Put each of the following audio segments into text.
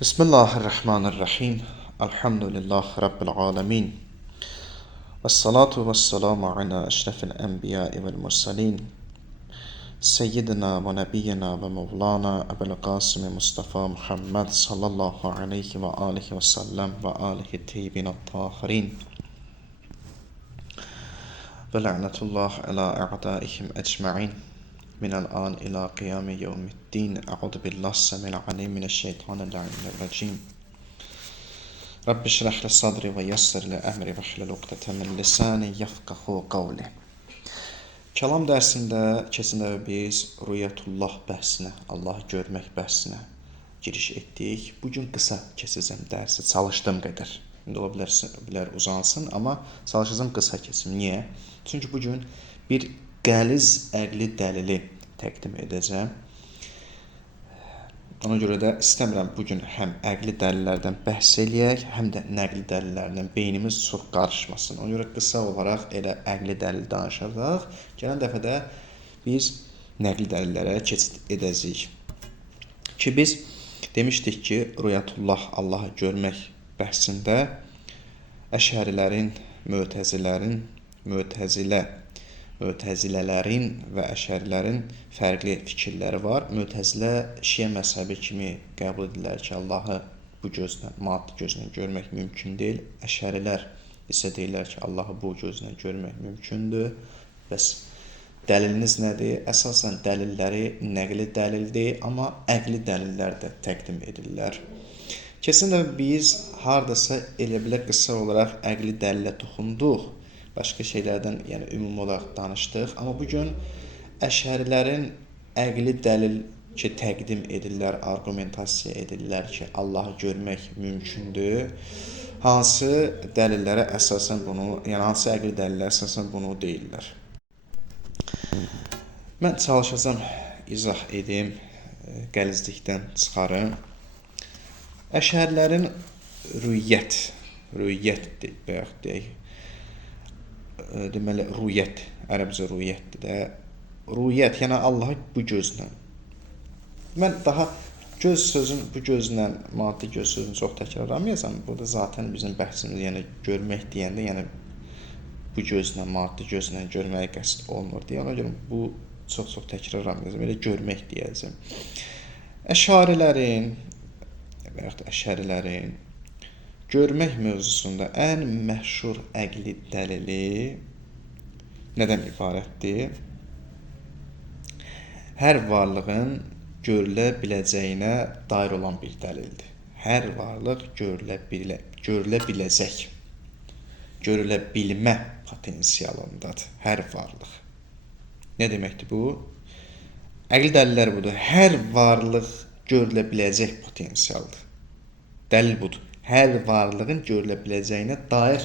Bismillahirrahmanirrahim. Elhamdülillah Rabbil alemin. Vessalatu vesselamu ala eşrefil enbiyai vel mursalin. Seyyidina ve nebiyyina ve mevlana Ebul Kasım Mustafa Muhammed sallallahu aleyhi ve alihi ve sellem ve alihi teyyibin at-tahirin. Ve la'netullah ala a'daihim ecma'in. Minel an ila qiyami yevmiddin. A'udhu billah semil alim mineşşeytanirracim. Rabbi şrah li sadri ve yassir li emri ve hlul uqdeten min lisani yefqahu qawli. Kəlam dərsində keçən dəfə biz Rüyətullah bəhsinə, Allahı görmək bəhsinə giriş etdik. Bugün qısa keçəcəm dərsi, çalışdığım qədər. İndi ola bilər uzansın, amma çalışacağım qısa keçim. Niyə? Çünki bugün bir qəliz əqli dəlili təqdim edəcəm. Ona görə də istəmirəm bugün həm əqli dəlillərdən bəhs eləyək, həm də nəqli dəlillərdən beynimiz çox qarışmasın. Ona görə qısa olaraq elə əqli dəlil danışacaq. Gələn dəfədə biz nəqli dəlillərə keçid edəcəyik. Ki biz demişdik ki, Rüyətullah Allahı görmək bəhsində Əşərilərin, Mötəzilələrin və Əşərilərin fərqli fikirləri var. Mötəzilə Şiə məzhəbi kimi qəbul edirlər ki, Allahı bu gözlə, maddi gözlə görmək mümkün deyil. Əşərilər isə deyirlər ki, Allahı bu gözlə görmək mümkündür. Bəs dəliliniz nədir? Əsasən dəlilləri nəqli dəlildir, amma əqli dəlillər də təqdim edirlər. Keçən dəfə biz hardasa elə belə qısa olaraq əqli dəlilə toxunduq. Başqa şeylərdən, yəni ümumi olaraq danışdıq. Amma bugün Əşərilərin əqli dəlil ki, təqdim edirlər, argumentasiya edirlər ki, Allahı görmək mümkündür. Hansı dəlillərə əsasən bunu, yəni hansı əqli dəlillərə əsasən bunu deyirlər. Mən çalışacağam, izah edim, qəlizlikdən çıxarım. Əşərilərin rüyyət deyək. Deməli, rüyyət, ərəbcə rüyyətdir də. Rüyyət, yəni Allahı bu gözlə. Mən daha göz sözün, bu gözlə, maddi göz sözünü çox təkrarlamayacağam. Burada zaten bizim bəhsimiz, yəni görmək deyəndə, yəni bu gözlə, maddi gözlə görməyə qəsd olunur deyə. Ona görə bu çox təkrarlamayacağam, elə görmək deyəcəm. Əşərilərin görmək mövzusunda ən məşhur əqli dəlili nədən ibarətdir? Hər varlığın görülə biləcəyinə dair olan bir dəlildir. Hər varlıq görülə biləcək, görülə bilmə potensialındadır. Hər varlıq. Nə deməkdir bu? Əqli dəlillər budur. Hər varlıq görülə biləcək potensialdır. Dəlil budur. Hər varlığın görülə biləcəyinə dair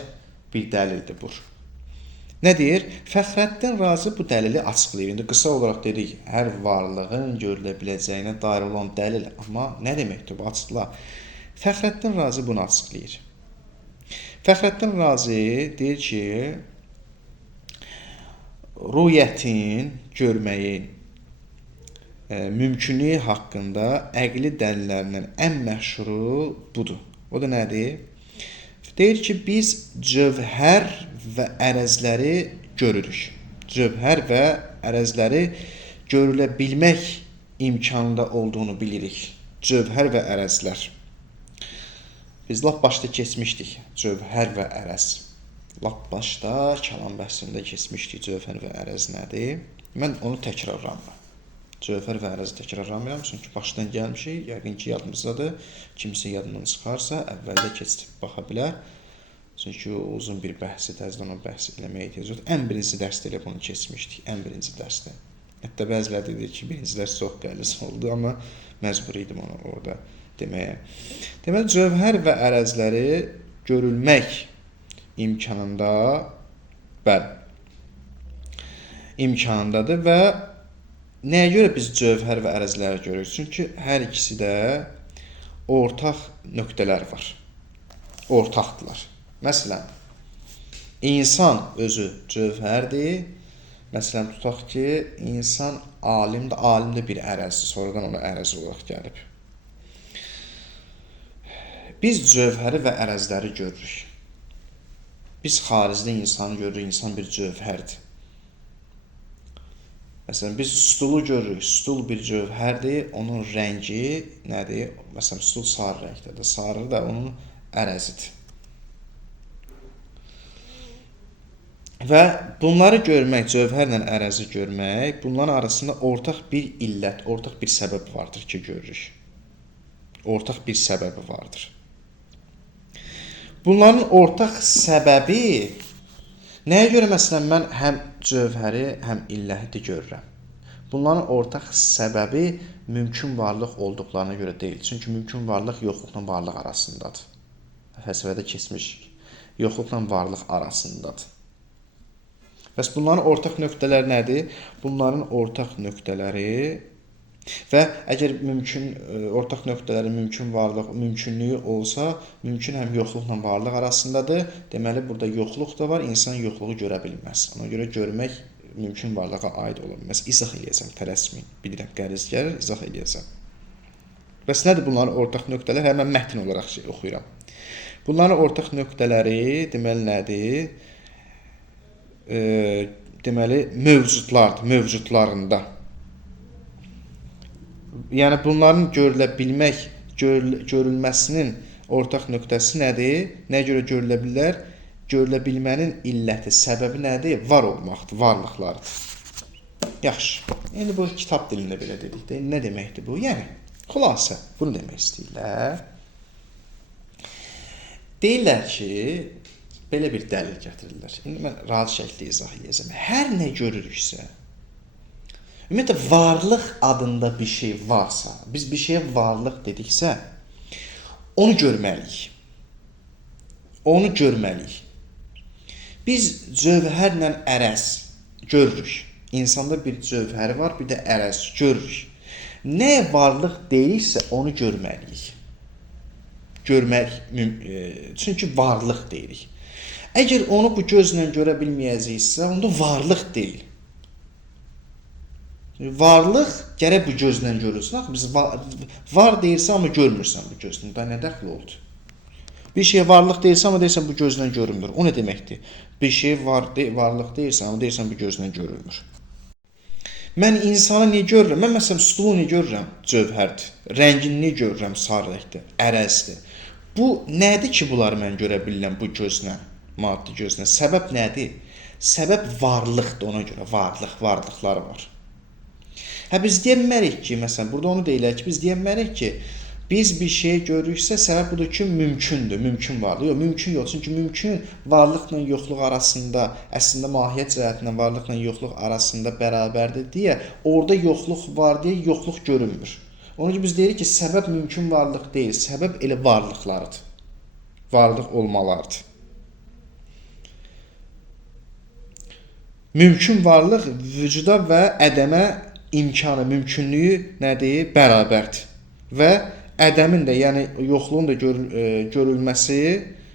bir dəlildir bu. Nə deyir? Fəxrəddin Razi bu dəlili açıqlayır. İndi qısa olaraq dedik, hər varlığın görülə biləcəyinə dair olan dəlil. Amma nə deməkdir bu? Açıqla. Fəxrəddin Razi bunu açıqlayır. Fəxrəddin Razi deyir ki, rüyyətin, görməyin mümkünlüyü haqqında əqli dəlillərinin ən məşhuru budur. O da nədir? Deyir ki, biz cövhər və ərəzləri görürük. Cövhər və ərəzləri görülə bilmək imkanında olduğunu bilirik. Cövhər və ərəzlər. Biz lap başda keçmişdik. Cövhər və ərəz. Lap başda kəlam bəhsində keçmişdik. Cövhər və ərəz nədir? Mən onu təkrarlamıram. Cövhər və ərəzi təkrarlamıram, çünki başdan gəlmişik, yəqin ki, yadımızdadır. Kimsə yadından çıxarsa, əvvəldə keçib baxa bilər. Çünki uzun bir bəhsi, təzədən o bəhs eləməyə ehtiyac yoxdur. Ən birinci dərsdə elə bunu keçmişdik, ən birinci dərsdə. Hətta bəzilər dedi ki, birinci dərs çox qəliz oldu, amma məcbur idim onu orada deməyə. Deməli, cövhər və ərəzləri görülmək imkanında, imkanındadır və nəyə görə biz cövhər və ərəzləri görürük? Çünki hər ikisi də ortaq nöqtələr var. Ortaqdırlar. Məsələn, insan özü cövhərdir. Məsələn, tutaq ki, insan alim də bir ərəzdir. Sonradan ona ərəz olaraq gəlib. Biz cövhəri və ərəzləri görürük. Biz xaricdə insanı görürük, insan bir cövhərdir. Məsələn, biz stulu görürük, stul bir cövhərdir, onun rəngi nədir? Məsələn, stul sarı rəngdədir, sarı da onun ərəzidir. Və bunları görmək, cövhərlə ərəzi görmək, bunların arasında ortaq bir illət, ortaq bir səbəb vardır ki, görürük. Ortaq bir səbəbi vardır. Bunların ortaq səbəbi nəyə görə məsələn mən həm cövhəri, həm illəti görürəm? Bunların ortaq səbəbi mümkün varlıq olduqlarına görə deyil. Çünki mümkün varlıq yoxluqla varlıq arasındadır. Fəlsəfədə keçmişik. Yoxluqla varlıq arasındadır. Bəs bunların ortaq nöqtələri nədir? Bunların ortaq nöqtələri və əgər ortaq nöqtələri mümkün varlıq, mümkünlüyü olsa, mümkün həm yoxluqla varlıq arasındadır. Deməli, burada yoxluq da var, insan yoxluğu görə bilməz. Ona görə görmək mümkün varlığa aid ola bilməz. İzah eləyəcəm, tələsməyin. Bilirəm, qəriz gəlir, izah eləyəcəm. Bəs nədir bunların ortaq nöqtələri? Həmən mətn olaraq oxuyuram. Bunların ortaq nöqtələri deməli nədir? Deməli, mövcudlarında. Yəni, bunların görülməsinin ortaq nöqtəsi nədir? Nəyə görə görülə bilər? Görülə bilmənin illəti, səbəbi nədir? Var olmaqdır, varlıqlardır. Yaxşı. Yəni, bu kitab dilində belə dedik. Nə deməkdir bu? Yəni, xülasə, bunu demək istəyirlər. Deyirlər ki, belə bir dəlil gətirirlər. İndi mən rahat şəkildə izah edəcəm. Hər nə görürüksə, ümumiyyətlə, varlıq adında bir şey varsa, biz bir şeyə varlıq dediksə, onu görməliyik. Onu görməliyik. Biz cövhərlə ərəz görürük. İnsanda bir cövhəri var, bir də ərəz görürük. Nə varlıq deyiriksə, onu görməliyik. Görmək, çünki varlıq deyirik. Əgər onu bu gözlə görə bilməyəcəksə, onda varlıq deyil. Varlıq gərək bu gözlə görülsün. Biz var deyirsən, amma görmürsən bu gözlə. Da nə dəxli oldu? Bir şey varlıq deyirsən, amma deyirsən bu gözlə görünmür. O nə deməkdir? Bir şey varlıq deyirsən, amma deyirsən bu gözlə görünmür. Mən insanı niyə görürəm? Mən məsələn stulu niyə görürəm? Cövhərdir. Rəngini niyə görürəm? Sarı rəngdir, ərəzdir. Bu nədir ki, bunları mən görə bilirəm bu gözlə, maddi gözlə? Səbəb nədir? Səbəb varlıqdır, ona görə varlıqları var. Biz deyəmərik ki, məsələn, burada onu deyilər ki, biz deyəmərik ki, biz bir şey görürüksə, səbəb budur ki, mümkündür, mümkün vardır. Yox, mümkün yox, çünki mümkün varlıqla yoxluq arasında, əslində mahiyyət cəhətindən varlıqla yoxluq arasında bərabərdir deyə, orada yoxluq var deyə yoxluq görünmür. Onun üçün biz deyirik ki, səbəb mümkün varlıq deyil, səbəb elə varlıqlardır, varlıq olmalardır. Mümkün varlıq vücuda və ədəmə imkanı, mümkünlüyü nədir? Bərabərdir. Və ədəmin də, yəni yoxluğun da görülməsi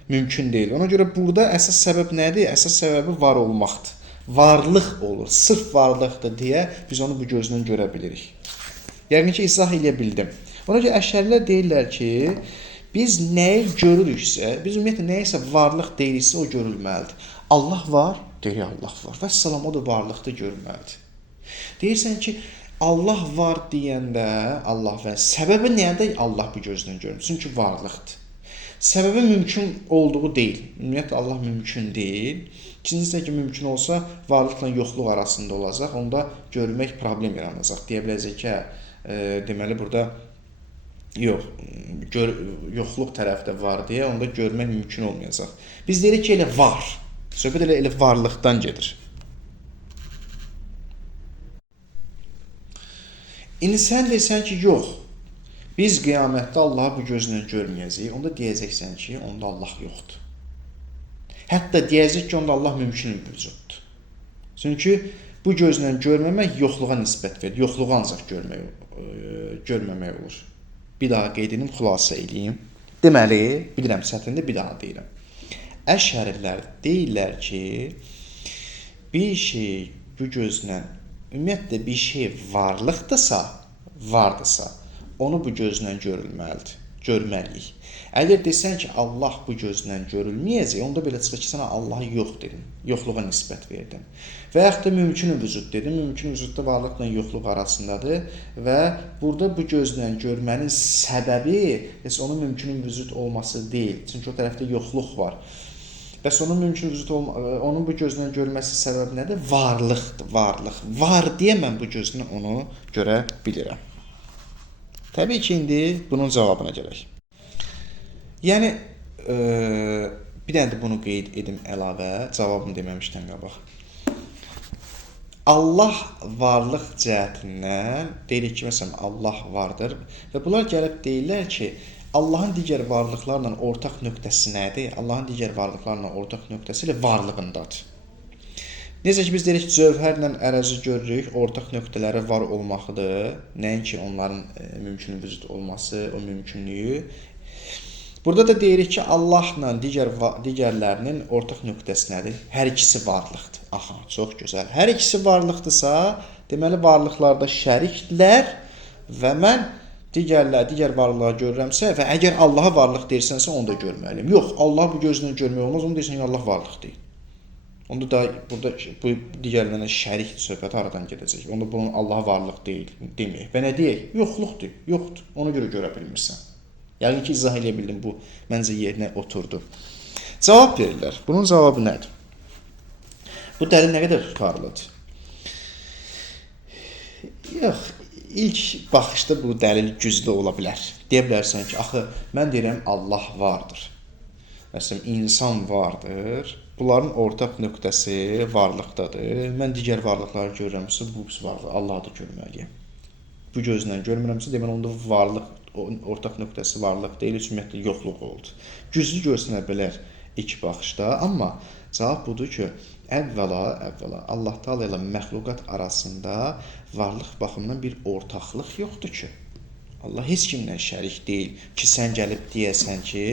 mümkün deyil. Ona görə burada əsas səbəb nədir? Əsas səbəbi var olmaqdır. Varlıq olur, sırf varlıqdır deyə biz onu bu gözlə görə bilirik. Yəni ki, izah edə bildim. Ona görə əşərilər deyirlər ki, biz nəyi görürüksə, biz ümumiyyətlə nəyisə varlıq deyiriksə, o görülməlidir. Allah var, deyirik Allah var. Və salam, o da varlıqda görülməlidir. Deyirsən ki, Allah var deyəndə, Allah və səbəbi nədir? Allah bu gözlə görünür. Çünki varlıqdır. Səbəbi mümkün olduğu deyil. Ümumiyyətlə, Allah mümkün deyil. İkincisi ki, mümkün olsa, varlıqla yoxluq arasında olacaq. Onda görmək problem yaranacaq. Deyə biləcək ki, deməli, burada yoxluq tərəfdə var deyə, onda görmək mümkün olmayacaq. Biz deyirik ki, elə var. Söhbət elə varlıqdan gedir. İndi sən deyirsən ki, yox, biz qiyamətdə Allahı bu gözlə görməyəcəyik, onda deyəcəksən ki, onda Allah yoxdur. Hətta deyəcək ki, onda Allah mümkün vücuddur. Çünki bu gözlə görməmək yoxluğa nisbət verir, yoxluğu ancaq görməmək olur. Bir daha qeyd edim, xülasə edeyim. Deməli, bilirəm sətrində bir daha deyirəm. Əşərilər deyirlər ki, bir şey bu gözlə, ümumiyyətlə bir şey varlıqdırsa, onu bu gözlə görülməlidir. görməliyik. Əgər desən ki, Allah bu gözlə görülməyəcək, onda belə çıxır ki, sənə Allahı yox dedin, yoxluğa nisbət verdin. Və yaxud da mümkün vücud dedin, mümkün vücudda varlıqla yoxluq arasındadır və burada bu gözlə görmənin səbəbi onun mümkün vücud olması deyil, çünki o tərəfdə yoxluq var. Bəs onun mümkün vücud onun bu gözlə görməsi səbəbi nədir? Varlıqdır, varlıq. Var deyə mən bu gözlə onu görə bilirəm. Təbii ki, indi bunun cavabına gələk. Yəni, bir dənə də bunu qeyd edim əlavə, cavabını deməmişdən qabaq. Allah varlıq cəhətindən deyirik ki, məsələn, Allah vardır və bunlar gəlib deyirlər ki, Allahın digər varlıqlarla ortaq nöqtəsi nədir? Allahın digər varlıqlarla ortaq nöqtəsi ilə varlığındadır. Necə ki, biz deyirik, cövhərlə ərəzi görürük, ortaq nöqtələri var olmaqdır. Nəinki onların mümkün vücud olması, o mümkünlüyü. Burada da deyirik ki, Allahla digərlərinin ortaq nöqtəsi nədir? Hər ikisi varlıqdır. Aha, çox gözəl. Hər ikisi varlıqdırsa, deməli, varlıqlarda şərikdirlər və mən digər varlıqları görürəmsə və əgər Allaha varlıq deyirsənsə, onu da görməliyim. Yox, Allah bu gözlə görmək olmaz, onu deyirsən ki, Allah varlıq deyil. Onda da burada bu digərlərlə şərik söhbəti aradan gedəcək. Onda bunun Allaha varlıq deyil deməyək. Və nə deyək? Yoxluqdur, yoxdur. Ona görə görə bilmirsən. Yəqin ki, izah edə bildim, bu məncə yerinə oturdu. Cavab verirlər. Bunun cavabı nədir? Bu dəlil nə qədər tutarlıdır? Yox, ilk baxışda bu dəlil güclü ola bilər. Deyə bilərsən ki, axı, mən deyirəm, Allah vardır. Məsələn, insan vardır. Bunların ortaq nöqtəsi varlıqdadır. Mən digər varlıqları görürəmsə, bu varlıq, Allahı da görməliyəm. Bu gözlə görmürəmsə, deməli, onda varlıq, ortaq nöqtəsi varlıq deyil, ümumiyyətlə yoxluq oldu. Güclü görsənə bilər ilk baxışda, amma cavab budur ki, əvvəla Allah Taala ilə məxluqat arasında varlıq baxımından bir ortaqlıq yoxdur ki. Allah heç kimlə şərik deyil ki, sən gəlib deyəsən ki,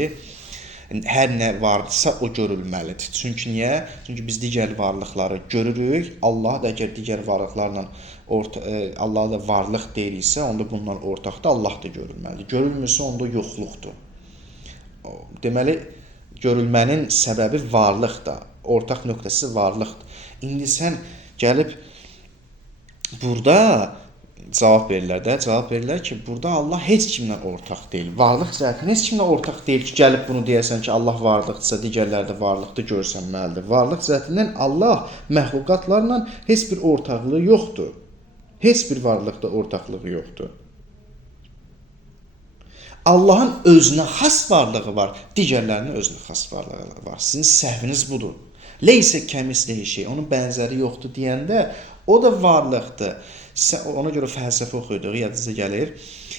hər nə varsa o görülməlidir. Çünki niyə? Çünki biz digər varlıqları görürük. Allah da əgər digər varlıqlarla Allah da varlıq deyirsə, onda bundan ortaqda Allah da görülməlidir. Görülmürsə, onda yoxluqdur. Deməli, görülmənin səbəbi varlıqdır. Ortaq nöqtəsi varlıqdır. İndi sən gəlib burada cavab verirlər ki, burada Allah heç kimlə ortaq deyil. Varlıq cəhətində heç kimlə ortaq deyil ki, gəlib bunu deyəsən ki, Allah varlıqdırsa, digərləri də varlıqdır görsənməlidir. Varlıq cəhətindən Allah məxluqatlarla heç bir ortaqlığı yoxdur. Heç bir varlıqda ortaqlığı yoxdur. Allahın özünə xas varlığı var, digərlərinin özünə xas varlığı var. Sizin səhviniz budur. Leysə kəmislihi şey, onun bənzəri yoxdur deyəndə, o da varlıqdır. Ona görə fəlsəfə oxuyuruq, yadınıza gəlir.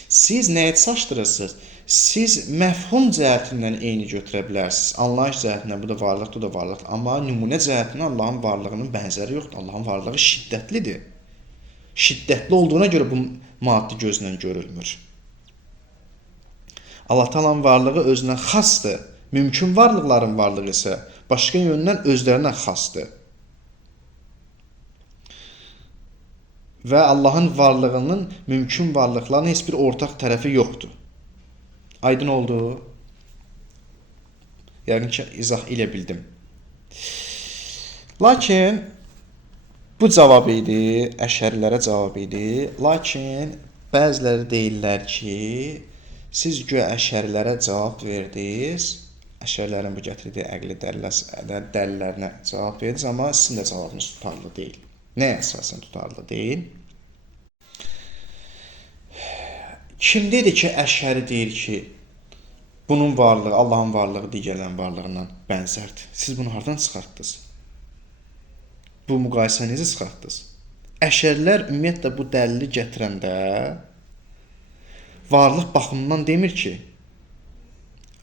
Siz nəyə çaşdırırsınız? Siz məfhum cəhətindən eyni götürə bilərsiniz. Anlayış cəhətindən bu da varlıqdır, bu da varlıqdır. Amma nümunə cəhətindən Allahın varlığının bənzəri yoxdur. Allahın varlığı şiddətlidir. Şiddətli olduğuna görə bu maddi gözlə görülmür. Allah Taala'nın varlığı özünə xasdır. Mümkün varlıqların varlığı isə başqa yöndən özlərinə xasdır. Və Allahın varlığının mümkün varlıqların heç bir ortaq tərəfi yoxdur. Aydın oldu? Yəqin ki, izah elə bildim. Lakin bu cavab idi, əşərilərə cavab idi. Lakin bəziləri deyirlər ki, siz göyə əşərilərə cavab verdiniz, əşərilərin bu gətirdiyi əqli dəlillərinə cavab verdiniz, amma sizin də cavabınız tutarlı deyil. Nəyə əsasən tutarlı deyil? Kim dedi ki, əşəri deyir ki, bunun varlığı, Allahın varlığı digərlərin varlığından bənzərdir? Siz bunu hardan çıxartdınız? Bu müqayisə necə çıxartdınız? Əşərilər ümumiyyətlə bu dəlili gətirəndə varlıq baxımından demir ki,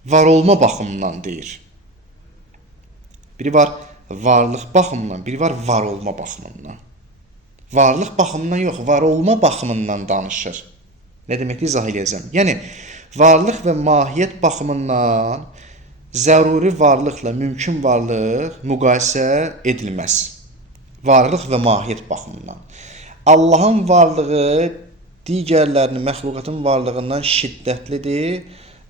var olma baxımından deyir. Biri var varlıq baxımından, biri var var olma baxımından. Varlıq baxımından yox, var olma baxımından danışır. Nə deməkdir, izah edəcəm. Yəni, varlıq və mahiyyət baxımından zəruri varlıqla mümkün varlıq müqayisə edilməz. Varlıq və mahiyyət baxımından. Allahın varlığı digərlərinin, məxluqatın varlığından şiddətlidir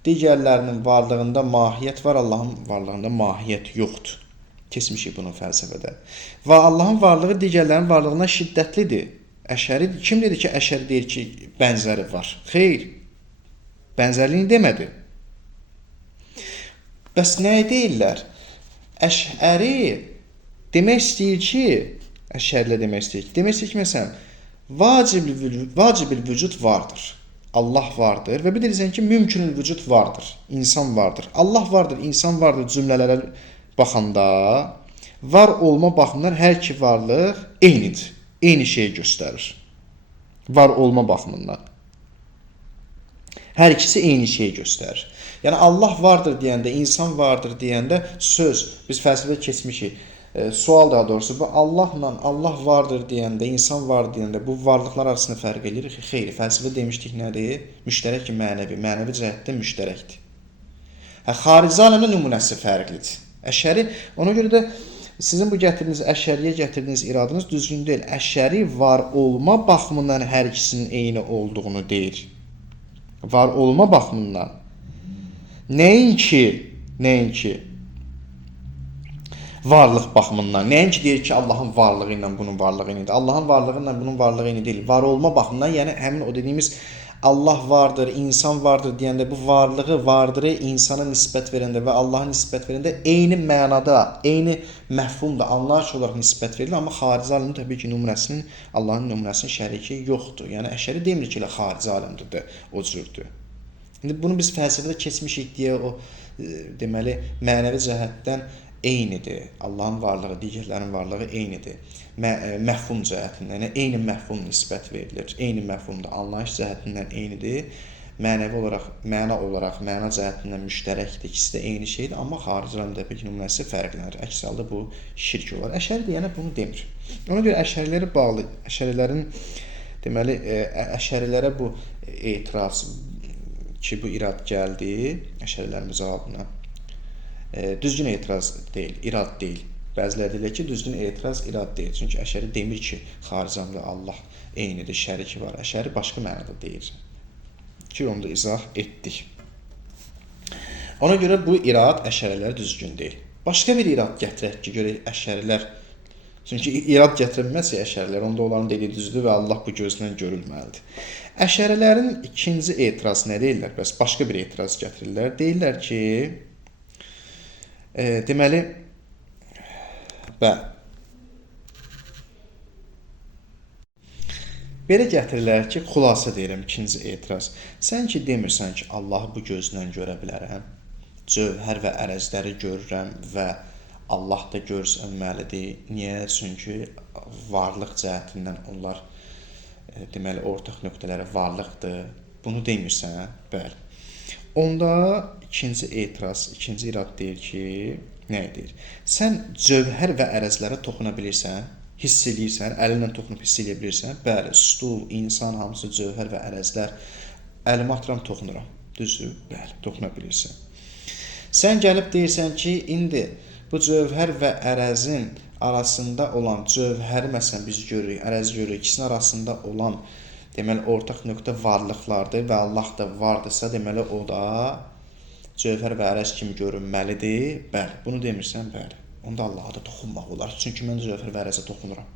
digərlərinin varlığında mahiyyət var, Allahın varlığında mahiyyət yoxdur. Keçmişik bunun fəlsəfədə. Və Allahın varlığı digərlərinin varlığından şiddətlidir. Əşəri kim dedi ki, əşəri deyir ki, bənzəri var? Xeyr. Bənzərliyini demədi. Bəs nə deyirlər? Əşəri demək istəyir ki, əşərlə demək istəyir ki, məsələn, vacib vücud vardır. Allah vardır və bilirsən ki, mümkün vücud vardır. İnsan vardır. Allah vardır, insan vardır cümlələrə baxanda var olma baxımından hər iki varlıq eynidir. Eyni şeyi göstərir. Var olma baxımından. Hər ikisi eyni şeyi göstərir. Yəni Allah vardır deyəndə, insan vardır deyəndə söz, biz fəlsəfədə keçmişik. Sual daha doğrusu, bu Allahla Allah vardır deyəndə, insan vardır deyəndə bu varlıqlar arasında fərq edir. Xeyr, fəlsəfə demişdik nədir? Müştərək ki, mənəvi cəhətdə müştərəkdir. Xarici aləmdə nümunəsi fərqlidir. Əşəri, ona görə də sizin bu gətirdiyiniz əşəriyə gətirdiyiniz iradınız düzgün deyil. Əşəri var olma baxımından hər ikisinin eyni olduğunu deyir. Var olma baxımından. Nəinki varlıq baxımından. Nəinki deyir ki, Allahın varlığı ilə bunun varlığı eynidir. Allahın varlığı ilə bunun varlığı eyni deyil. Var olma baxımından, yəni həmin o dediyimiz Allah vardır, insan vardır deyəndə bu varlığı, vardırı insana nisbət verəndə və Allaha nisbət verəndə eyni mənada, eyni məfhumda, anlayış olaraq nisbət verilir. Amma xarici aləmdə təbii ki, nümunəsinin, Allahın nümunəsinin şəriki yoxdur. Yəni əşəri demir ki, xarici aləmdə də o cürdür. İndi bunu biz fəlsəfədə keçmişik deyə o deməli mənəvi cəhətdən eynidir. Allahın varlığı, digərlərin varlığı eynidir. Məfhum cəhətindən, yəni eyni məfhum nisbət verilir. Eyni məfhumda anlayış cəhətindən eynidir. Mənəvi olaraq, məna cəhətindən müştərəkdir. İkisi də eyni şeydir, amma xarici aləmdə təbii ki, nümunəsi fərqlənir. Əks halda bu şirk olar. Əşəri deyənə bunu demir. Ona görə əşərilərə bağlı, əşərilərin deməli əşərilərə bu etiraz ki, bu irad gəldi, əşərilərin cavabına. Düzgün etiraz deyil, irad deyil. Bəziləri deyirlər ki, düzgün etiraz irad deyil. Çünki əşəri demir ki, xaricəmdə Allah eynidir, şəriki var. Əşəri başqa mənada deyir. Ki, onu da izah etdik. Ona görə bu irad əşərilər düzgün deyil. Başqa bir irad gətirək ki, görək əşərilər. Çünki irad gətirilməzsə əşərilər, onda onların dediyi düzdür və Allah bu gözlə görülməlidir. Əşərilərin ikinci etirazı nə deyirlər? Bəs başqa bir etiraz gətirirlər. Deyirlər ki, deməli, belə gətirirlər ki, xülasə deyirəm, ikinci etiraz. Sən ki, demirsən ki, Allahı bu gözlə görə bilərəm, cövhər və ərəzləri görürəm və Allah da görsənməlidir. Niyə? Çünki varlıq cəhətindən onlar deməli, ortaq nöqtələri varlıqdır. Bunu demirsən, bəli. Onda ikinci etiraz, ikinci irad deyir ki, nə edir? Sən cövhər və ərəzlərə toxuna bilirsən, hiss edirsən, əlinlə toxunub hiss edə bilirsən. Bəli, stul, insan, hamısı cövhər və ərəzlər. Əlimi atıram, toxunuram. Düzdür? Bəli, toxuna bilirsən. Sən gəlib deyirsən ki, indi bu cövhər və ərəzin arasında olan cövhəri məsələn biz görürük, ərəzi görürük, ikisinin arasında olan deməli ortaq nöqtə varlıqlardır və Allah da vardırsa, deməli o da cövhər və ərəz kimi görünməlidir. Bəli, bunu demirsən, bəli. Onda Allaha da toxunmaq olar. Çünki mən cövhər və ərəzə toxunuram.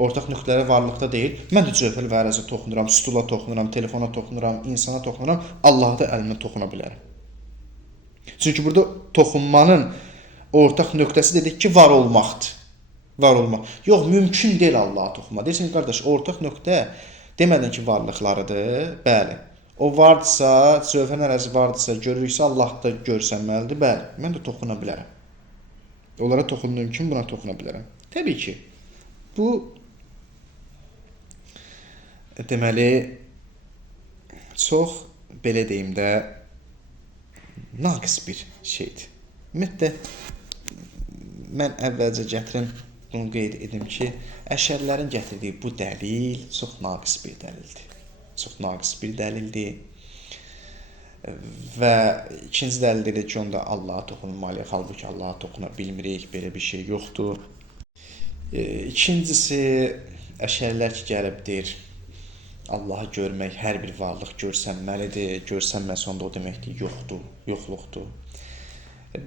Ortaq nöqtələri varlıqda deyil. Mən də cövhər və ərəzə toxunuram, stula toxunuram, telefona toxunuram, insana toxunuram. Allaha da əlimlə toxuna bilərəm. Çünki burada toxunmanın ortaq nöqtəsi dedik ki, var olmaqdır. Var olmaq. Yox, mümkün deyil Allaha toxunma. Deyirsən ki, qardaş, ortaq nöqtə demədin ki, varlıqlarıdır. Bəli. O vardırsa, cövhər ərəzi vardırsa, görürüksə Allah da görsənməlidir. Bəli, mən də toxuna bilərəm. Onlara toxunduğum kimi buna toxuna bilərəm. Təbii ki, bu deməli çox belə deyim də naqis bir şeydir. Ümumiyyətlə, mən əvvəlcə gətirən bunu qeyd edim ki, əşərlərin gətirdiyi bu dəlil çox naqis bir dəlildir. Çox naqis bir dəlildir. Və ikinci dəlil dedik ki, onda Allaha toxunmalıyıq, halbuki Allaha toxuna bilmirik, belə bir şey yoxdur. İkincisi, əşərlər ki, gəlib deyir, Allahı görmək, hər bir varlıq görsənməlidir. Görsənməsə onda o deməkdir yoxdur, yoxluqdur.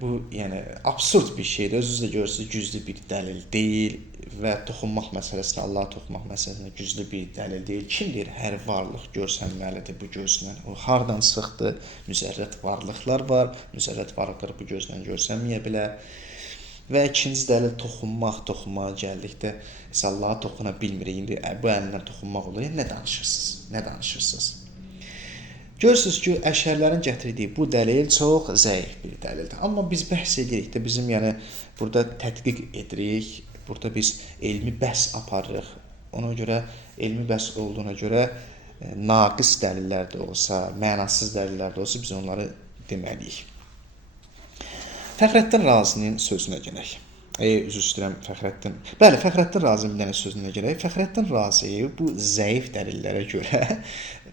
Bu yəni absurd bir şeydir. Özünüz də görürsünüz, güclü bir dəlil deyil və toxunmaq məsələsinə, Allaha toxunmaq məsələsinə güclü bir dəlil deyil. Kim deyir hər varlıq görsənməlidir bu gözlə? O hardan çıxdı? Müzərrət varlıqlar var. Müzərrət varlıqlar bu gözlə görsənməyə bilər. Və ikinci dəlil toxunmağa gəldikdə Allaha toxuna bilmirik. İndi bu əlindən toxunmaq olur. Nə danışırsınız? Nə danışırsınız? Görürsünüz ki, əşərlərin gətirdiyi bu dəlil çox zəif bir dəlildir. Amma biz bəhs edirik də, bizim yəni burada tədqiq edirik, burada biz elmi bəhs aparırıq. Ona görə elmi bəhs olduğuna görə naqis dəlillər də olsa, mənasız dəlillər də olsa biz onları deməliyik. Fəxrəddin Razinin sözünə gələk. Üzr istəyirəm Fəxrəddin. Bəli, Fəxrəddin Razinin bir dənə sözünə gələk. Fəxrəddin Razi bu zəif dəlillərə görə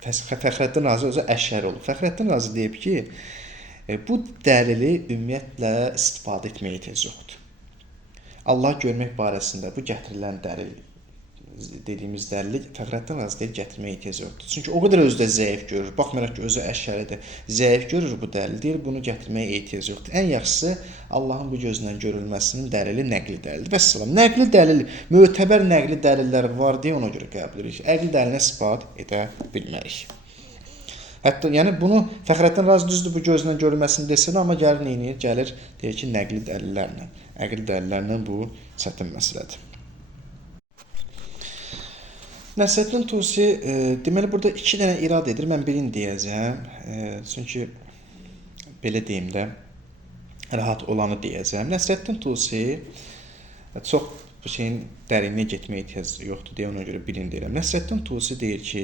Fəxrəddin Razi özü əşəri olub. Fəxrəddin Razi deyib ki, bu dəlili ümumiyyətlə istifadə etməyə ehtiyac yoxdur. Allah görmək barəsində bu gətirilən dəlil dediyimiz dəlili Fəxrəddin Razi deyib gətirməyə ehtiyac yoxdur. Çünki o qədər özü də zəif görür. Baxmayaraq ki, özü əşəridir. Zəif görür bu dəlil. Deyir, bunu gətirməyə ehtiyac yoxdur. Ən yaxşısı Allahın bu gözlə görülməsinin dəlili nəqli dəlildir. Vəssalam. Nəqli dəlil, mötəbər nəqli dəlillər var deyə ona görə qəbul edirik. Əqli dəlilinə isbat edə bilmərik. Hətta yəni bunu Fəxrəddin Razi düzdür bu gözlə görülməsini desə də, amma gəlir neyinir? Gəlir deyir ki, nəqli dəlillərlə, əqli dəlillərlə bu çətin məsələdir. Nəsrəddin Tusi deməli burada iki dənə irad edir. Mən birini deyəcəm. Çünki belə deyim də rahat olanı deyəcəm. Nəsrəddin Tusi çox bu şeyin dərinliyə getməyə ehtiyac yoxdur deyə ona görə birini deyirəm. Nəsrəddin Tusi deyir ki,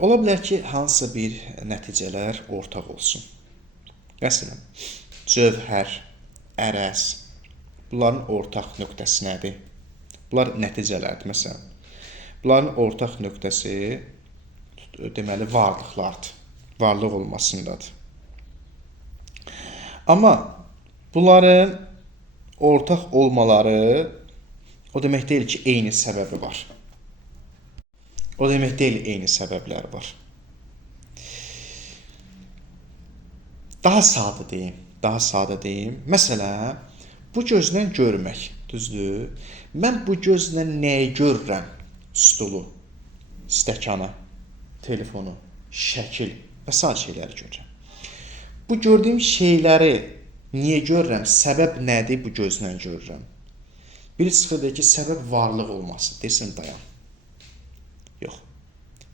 ola bilər ki, hansısa bir nəticələr ortaq olsun. Məsələn, cövhər, ərəz, bunların ortaq nöqtəsi nədir? Bunlar nəticələrdir, məsələn. Bunların ortaq nöqtəsi deməli varlıqlardır. Varlıq olmasındadır. Amma bunların ortaq olmaları o demək deyil ki, eyni səbəbi var. O demək deyil, eyni səbəbləri var. Daha sadə deyim. Məsələn, bu gözlə görmək, düzdür? Mən bu gözlə nəyi görürəm? Stulu, stəkanı, telefonu, şəkil və sair şeyləri görürəm. Bu gördüyüm şeyləri niyə görürəm? Səbəb nədir bu gözlə görürəm? Biri çıxır deyir ki, səbəb varlıq olması. Deyirsən, dayan. Yox.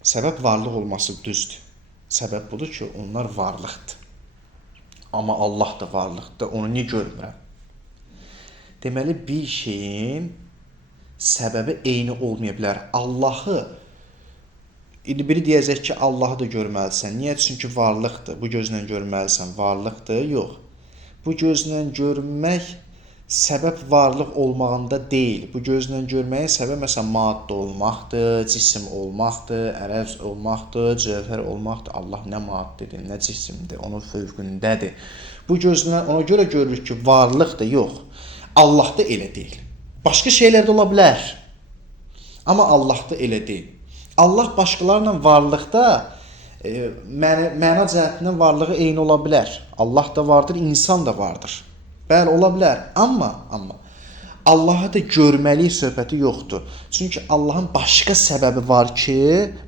Səbəb varlıq olması düzdür. Səbəb budur ki, onlar varlıqdır. Amma Allah da varlıqdır. Onu niyə görmürəm? Deməli, bir şeyin səbəbi eyni olmaya bilər. Allahı, biri deyəcək ki, Allahı da görməlisən. Niyə? Çünki varlıqdır. Bu gözlə görməlisən. Varlıqdır. Yox. Bu gözlə görmək səbəb varlıq olmağında deyil. Bu gözlə görməyin səbəb məsələn maddə olmaqdır, cisim olmaqdır, ərəz olmaqdır, cövhər olmaqdır. Allah nə maddədir, nə cisimdir, onun fövqündədir. Bu gözlə ona görə görürük ki, varlıqdır. Yox. Allah da elə deyil. Başqa şeylər də ola bilər. Amma Allah da elə deyil. Allah başqalarla varlıqda məna cəhətindən varlığı eyni ola bilər. Allah da vardır, insan da vardır. Bəli, ola bilər. Amma Allahı da görməliyik söhbəti yoxdur. Çünki Allahın başqa səbəbi var ki,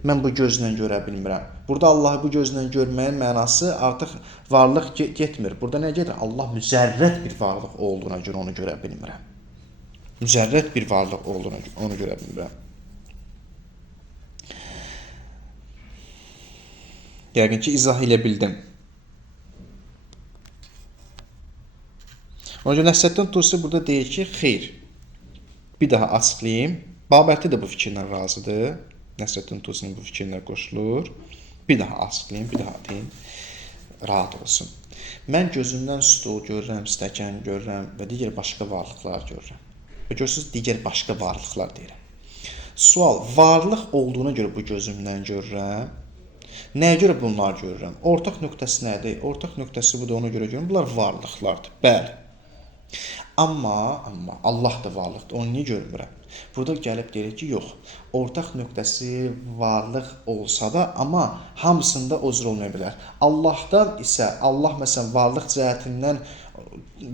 mən bu gözlə görə bilmirəm. Burada Allahı bu gözlə görməyin mənası artıq varlıq getmir. Burada nə gedir? Allah müzərrət bir varlıq olduğuna görə onu görə bilmirəm. Müzərrət bir varlıq olduğuna görə onu görə bilmirəm. Yəqin ki, izah elə bildim. Ona görə Nəsrəddin Tusi burada deyir ki, xeyr. Bir daha açıqlayayım. Babərti də bu fikirlə razıdır. Nəsrəddin Tusinin bu fikrinə qoşulur. Bir daha açıqlayayım, bir daha deyim. Rahat olsun. Mən gözümdən stul görürəm, stəkan görürəm və digər başqa varlıqlar görürəm. Və görürsünüz, digər başqa varlıqlar deyirəm. Sual, varlıq olduğuna görə bu gözümdən görürəm. Nəyə görə bunlar görürəm? Ortaq nöqtəsi nədir? Ortaq nöqtəsi budur, ona görə görürəm. Bunlar varlıqlardır. Bəli. Amma Allah da varlıqdır. Onu niyə görmürəm? Burada gəlib deyir ki, yox, ortaq nöqtəsi varlıq olsa da, amma hamısında o cür olmaya bilər. Allahdan isə, Allah məsələn varlıq cəhətindən,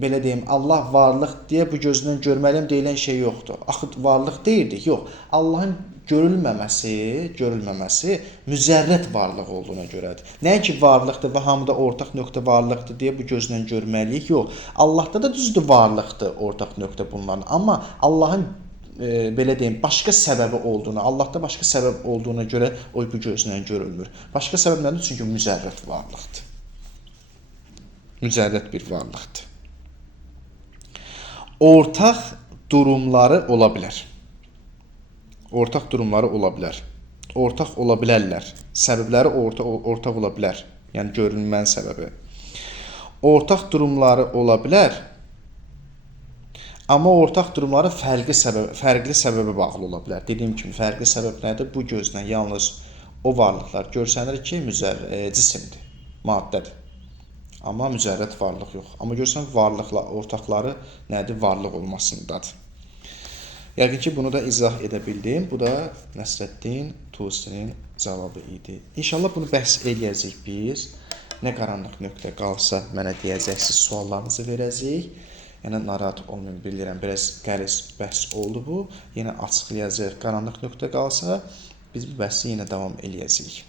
belə deyim, Allah varlıq deyə bu gözdən görməliyəm deyilən şey yoxdur. Axı varlıq deyirdik, yox. Allahın görülməməsi mücərrəd varlıq olduğuna görədir. Nəinki varlıqdır və hamıda ortaq nöqtə varlıqdır deyə bu gözlə görməliyik, yox. Allahda da düzdür varlıqdır ortaq nöqtə bunların, amma Allahın belə deyim, başqa səbəbi olduğuna, Allahda başqa səbəb olduğuna görə o bu gözlə görülmür. Başqa səbəb nədir? Çünki mücərrəd varlıqdır. Mücərrəd bir varlıqdır. Ortaq durumları ola bilər. Ortaq durumları ola bilər. Ortaq ola bilərlər. Səbəbləri ortaq ola bilər. Yəni görünmən səbəbi. Ortaq durumları ola bilər. Amma ortaq durumları fərqli səbəbə bağlı ola bilər. Dediyim kimi, fərqli səbəb nədir? Bu gözlə yalnız o varlıqlar görsənir ki, cisimdir, maddədir. Amma mücərrəd varlıq yox. Amma görsən, varlıqla ortaqları nədir? Varlıq olmasındadır. Yəqin ki, bunu da izah edə bildim. Bu da Nəsrəddin Tusinin cavabı idi. İnşallah bunu bəhs eləyəcək biz. Nə qaranlıq nöqtə qalsa mənə deyəcəksiniz, suallarınızı verəcəyik. Yəni, narahat olmayın, bilirəm, biraz qəliz bəhs oldu bu. Yenə açıqlayacaq, qaranlıq nöqtə qalsa biz bu bəhsi yenə davam eləyəcəyik.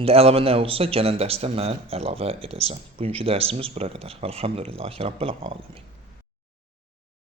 İndi əlavə nə olsa, gələn dərsdə mən əlavə edəcəm. Bugünkü dərsimiz bura qədər. Elhamdülillahi Rabbil Alamin.